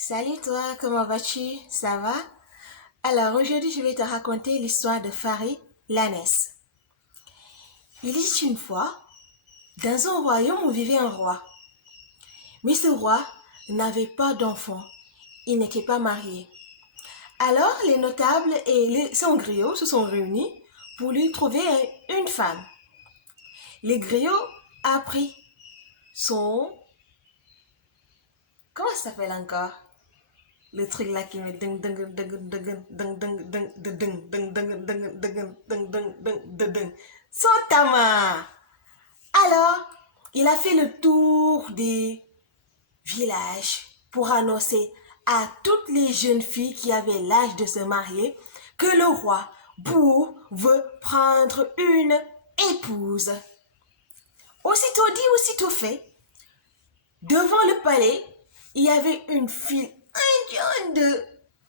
Salut toi, comment vas-tu? Ça va? Alors aujourd'hui je vais te raconter l'histoire de Farid l'ânesse. Il est une fois, dans un royaume où vivait un roi. Mais ce roi n'avait pas d'enfant. Il n'était pas marié. Alors les notables et son griot se sont réunis pour lui trouver une femme. Les griots a pris son... Comment ça s'appelle encore? Le truc là qui met ding ding ding ding ding ding ding ding ding ding ding ding ding ding ding ding son tama. Alors, il a fait le tour des villages pour annoncer à toutes les jeunes filles qui avaient l'âge de se marier que le roi Bourg veut prendre une épouse. Aussitôt dit, aussitôt fait, devant le palais, il y avait une file indienne de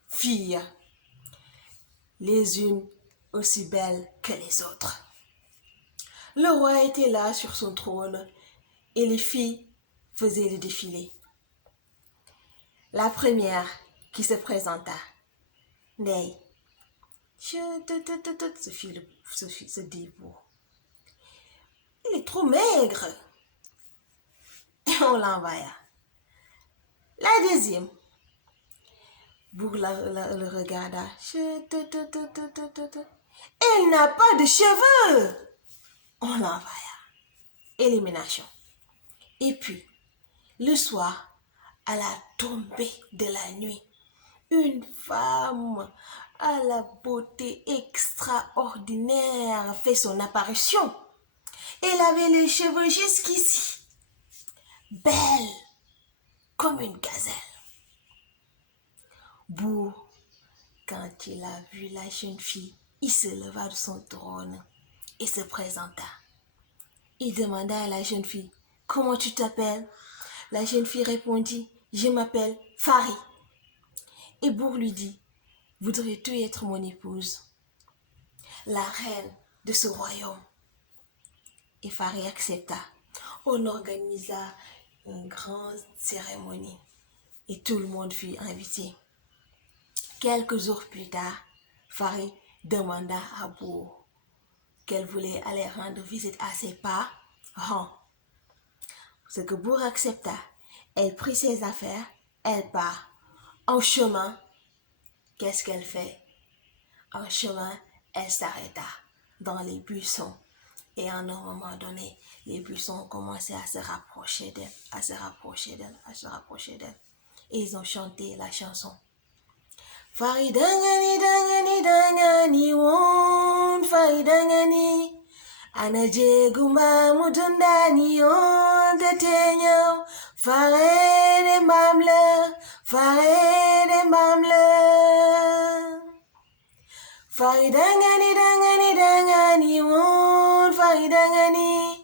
filles, les unes aussi belles que les autres. Le roi était là sur son trône et les filles faisaient le défilé. La première qui se présenta, Ney, ce dit beau. Il est trop maigre. Et on l'envoya. La deuxième, Bourg le regarda. Elle n'a pas de cheveux. On l'envoya. Élimination. Et puis, le soir, à la tombée de la nuit, une femme à la beauté extraordinaire fait son apparition. Elle avait les cheveux jusqu'ici, belle comme une gazelle. Bou, quand il a vu la jeune fille, il se leva de son trône et se présenta. Il demanda à la jeune fille, « Comment tu t'appelles ?» La jeune fille répondit, « Je m'appelle Farid. » Et Bourg lui dit, « Voudrais-tu être mon épouse, la reine de ce royaume ?» Et Farid accepta. On organisa une grande cérémonie et tout le monde fut invité. Quelques jours plus tard, Farid demanda à Bourg qu'elle voulait aller rendre visite à ses parents. Ce que Bourg accepta. Elle prit ses affaires, elle part. En chemin, qu'est-ce qu'elle fait? En chemin, elle s'arrêta dans les buissons. Et à un moment donné, les buissons ont commencé à se rapprocher d'elle, à se rapprocher d'elle, à se rapprocher d'elle. Et ils ont chanté la chanson. Faridangani, dangani, dangani, won, faridangani. Anaje gumba mutundani, on te tenyo. Farede mamle, farede mamle. Faridangani, dangani, dangani, won, faridangani.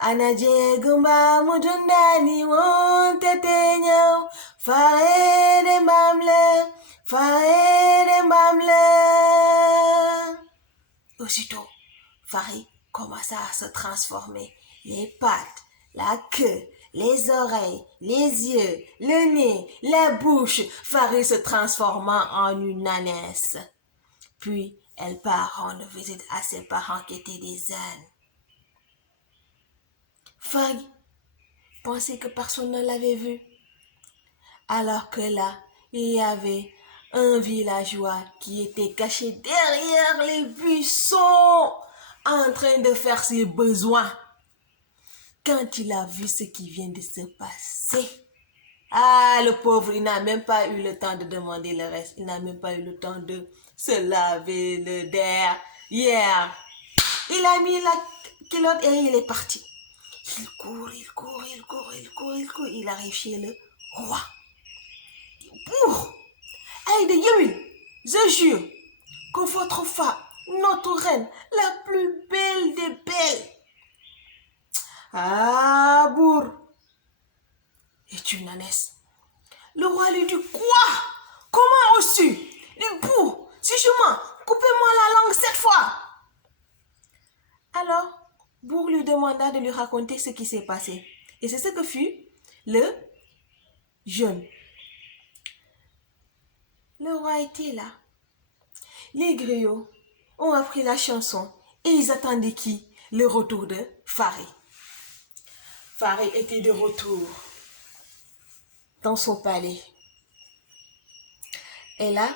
Anaje gumba mutundani, on te tenyo. Farede mamle, farede mamle. Aussitôt, Farid commença à se transformer. Les pattes, la queue, les oreilles, les yeux, le nez, la bouche. Farid se transforma en une ânesse. Puis, elle part rendre visite à ses parents qui étaient des ânes. Farid pensait que personne ne l'avait vu. Alors que là, il y avait un villageois qui était caché derrière les buissons en train de faire ses besoins. Quand il a vu ce qui vient de se passer, le pauvre, il n'a même pas eu le temps de demander le reste. Il n'a même pas eu le temps de se laver le derrière. Il a mis la culotte et il est parti. Il court. Il arrive chez le roi. Pour Aïe de Yémin, je jure que votre femme, notre reine, la plus belle des belles, Bourg, est une ânesse. Le roi lui dit, quoi? Comment oses-tu? Il Bourg, si je mens, coupez-moi la langue cette fois. Alors, Bourg lui demanda de lui raconter ce qui s'est passé. Et c'est ce que fut le jeune. Le roi était là. Les griots ont appris la chanson et ils attendaient qui? Le retour de Farid. Farid était de retour dans son palais. Et là,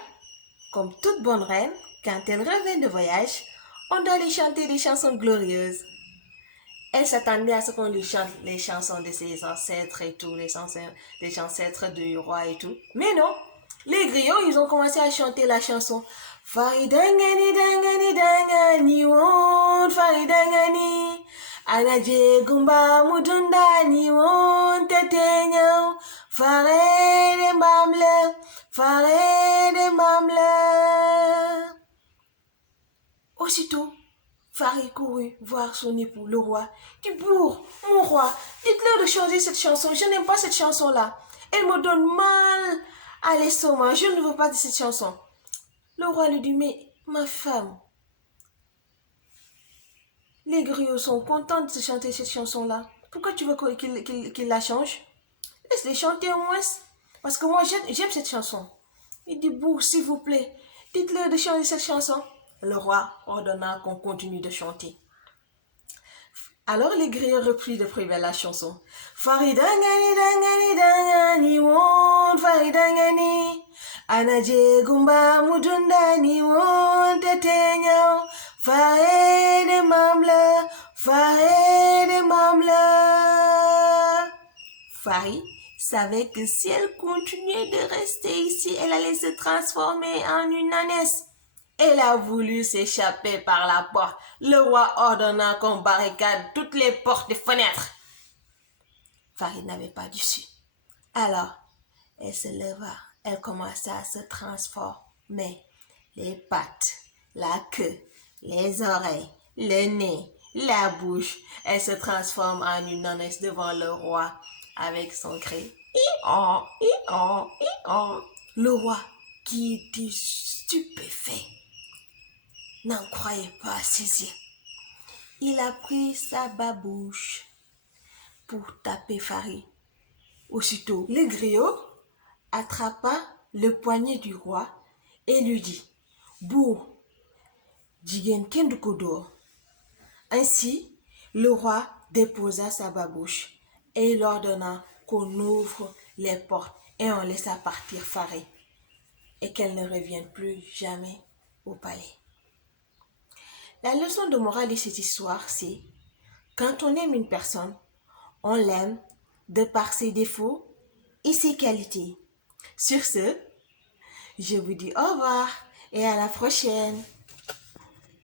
comme toute bonne reine, quand elle revient de voyage, on doit lui chanter des chansons glorieuses. Elle s'attendait à ce qu'on lui chante les chansons de ses ancêtres et tout, les chansons des ancêtres du roi et tout. Mais non, les griots, ils ont commencé à chanter la chanson Faridangani dangani dangani won Faridangani Anaje gumba mudundani won tetenyao Farede mamle. Aussitôt, Farid courut voir son époux, le roi. Du bourg, mon roi, dites-leur de changer cette chanson. Je n'aime pas cette chanson-là. Elle me donne mal à l'estomac. Je ne veux pas de cette chanson. Le roi lui dit, mais ma femme, les griots sont contents de chanter cette chanson-là. Pourquoi tu veux qu'ils la changent? Laisse-les chanter au moins. Parce que moi, j'aime cette chanson. Il dit, bourg, s'il vous plaît, dites-leur de changer cette chanson. Le roi ordonna qu'on continue de chanter. Alors les griots reprirent de prévoir la chanson. Faridangani dangani dangani won Faridangani Anaje gumba mudundani won tetenyao Farede mamle. Farid savait que si elle continuait de rester ici, elle allait se transformer en une ânesse. Elle a voulu s'échapper par la porte. Le roi ordonna qu'on barricade toutes les portes et fenêtres. Farid n'avait pas d'issue. Alors, elle se leva. Elle commença à se transformer. Les pattes, la queue, les oreilles, le nez, la bouche. Elle se transforme en une ânesse devant le roi avec son cri. Le roi, qui était stupéfait, n'en croyait pas ses yeux. Il a pris sa babouche pour taper Farid. Aussitôt, le griot attrapa le poignet du roi et lui dit « Bourg, jigéen kenn du ko dóor ». Ainsi, le roi déposa sa babouche et il ordonna qu'on ouvre les portes et on laissa partir Farid et qu'elle ne revienne plus jamais au palais. La leçon de morale de cette histoire, c'est quand on aime une personne, on l'aime de par ses défauts et ses qualités. Sur ce, je vous dis au revoir et à la prochaine.